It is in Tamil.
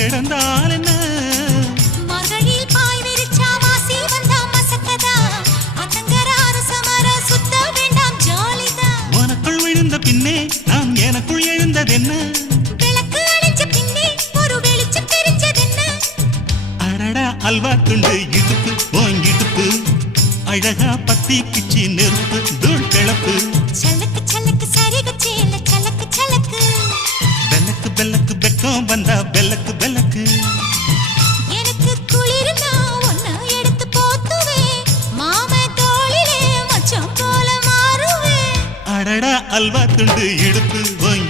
கிடந்தால் என்ன மகளில் பாய் விரிச்சா வாசி வந்தா மசக்கதா அத்தங்கரார சமர சுத்த வேண்டாம் ஜாலிதான் உனக்குள் விழுந்த பின்னே நான் எனக்குள் எழுந்ததென்ன விளக்கு அணைஞ்ச பின்னே ஒரு வெளிச்சம் தெரிஞ்சதென்ன அடடா அல்வா துண்டு இடுப்பு ஓங்கிடுப்பு அழகா பத்தி கிச்சி நெருப்பு தூள் கிளப்பு சலக்கு சலக்கு சரிகச்சேல சலக்கு சலக்கு பெல்லக்கு பெல்லக்கு பெக்கம் வந்தா பெல்லக்கு பெல்லக்கு எனக்கு குளிர்னா ஒன்னு எடுத்து போத்துவே மாம தோளிலே மச்சம் போல மாறுவே அடடா அல்வா துண்டு இடுப்பு ஓங்கி